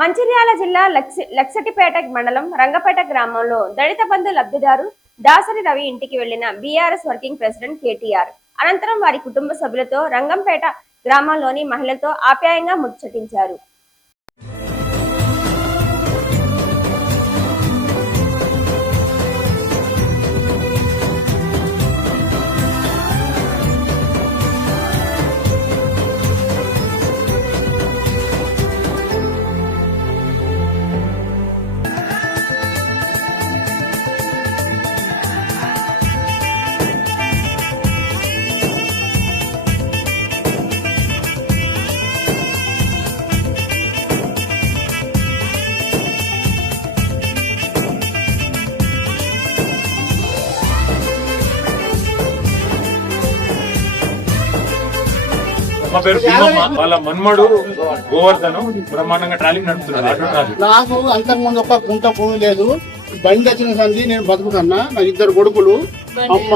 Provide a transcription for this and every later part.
మంచిర్యాల జిల్లా లక్సటిపేట మండలం రంగపేట గ్రామంలో దళిత బంధు లబ్ధిదారు దాసరి రవి ఇంటికి వెళ్లిన బీఆర్ఎస్ వర్కింగ్ ప్రెసిడెంట్ కేటీఆర్ అనంతరం వారి కుటుంబ సభ్యులతో రంగంపేట గ్రామంలోని మహిళలతో ఆప్యాయంగా ముచ్చటించారు. మా పేరు భీమమ్మ, వాళ్ళ మన్మడు గోవర్ధను బ్రహ్మాండంగా ట్రాలింగ్ నడుపుతున్నాడు. నాకు అంతకుముందు ఒక గుంట భూమి లేదు, బండి వచ్చిన సంది నేను బతుకుతున్నా. నా ఇద్దరు కొడుకులు, అమ్మ,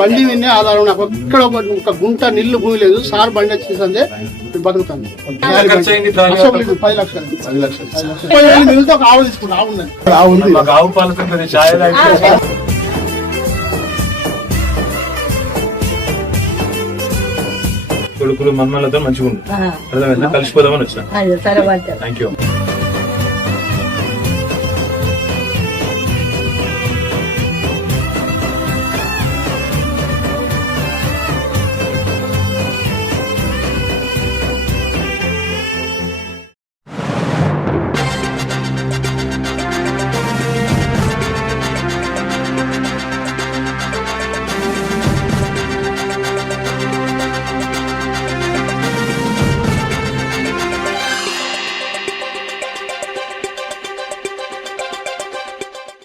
బండి విన్నే ఆధారం. నాకు ఎక్కడ ఒక గుంట నిల్లు భూమి లేదు. సార్ బండి వచ్చిన సందే బతుకుతాను. 10 లక్షలు మిగిలితే ఒక ఆవు తీసుకుంటా. ఆవు పాలతో ఛాయ్ కొడుకులు మన్మలతో మంచిగా ఉంది. అర్థమైందా? కలిసిపోదామని వచ్చిన. Thank you.